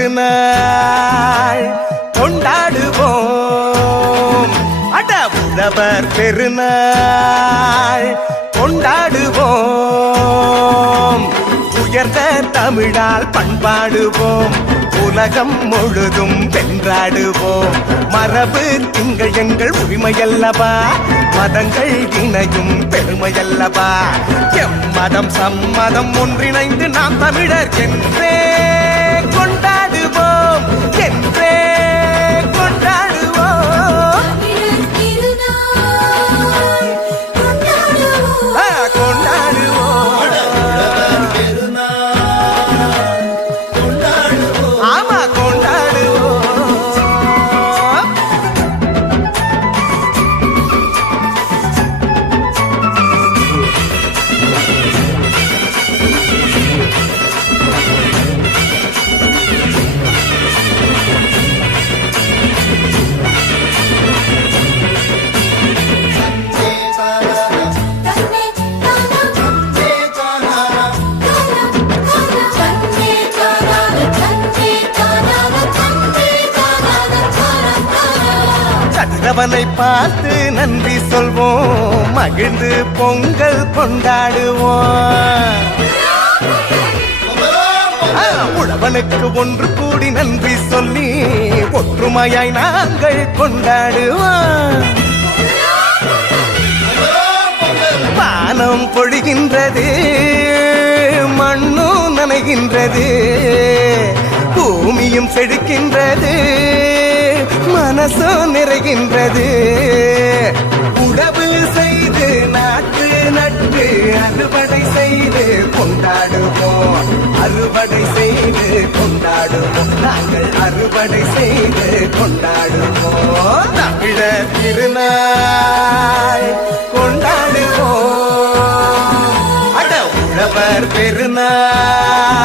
திருநாள் கொண்டாடுவோம். அட உழவர் பெருநாள் கொண்டாடுவோம். உயர்ந்த தமிழால் பண்பாடுவோம். உலகம் முழுதும் வென்றாடுவோம். மரபு திங்கள் எங்கள் உரிமையல்லவா, மதங்கள் இணையும் பெருமையல்லவா. எம்மதம் சம்மதம் ஒன்றிணைந்து நாம் தமிழர் என்றே கொண்டாடுவோம், என்றே கொண்டாடுவோம். கதிரவனை பார்த்து நன்றி சொல்வோம், மகிழ்ந்து பொங்கல் கொண்டாடுவோம். உழவனுக்கு ஒன்று கூடி நன்றி சொல்லி ஒற்றுமையாய் நாங்கள் கொண்டாடுவோம். வானம் பொழிகின்றது, மண்ணும் நனைகின்றது, பூமியும் செழிக்கின்றது, மனசும் நிறைகின்றது. உழவு செய்து நாட்டு நட்டு அறுவடை செய்து கொண்டாடுவோம், அறுவடை செய்து கொண்டாடுவோம். நாங்கள் அறுவடை செய்து கொண்டாடுவோம். தமிழர் திருநாள் கொண்டாடுவோம். அட உழவர் பெருநாள்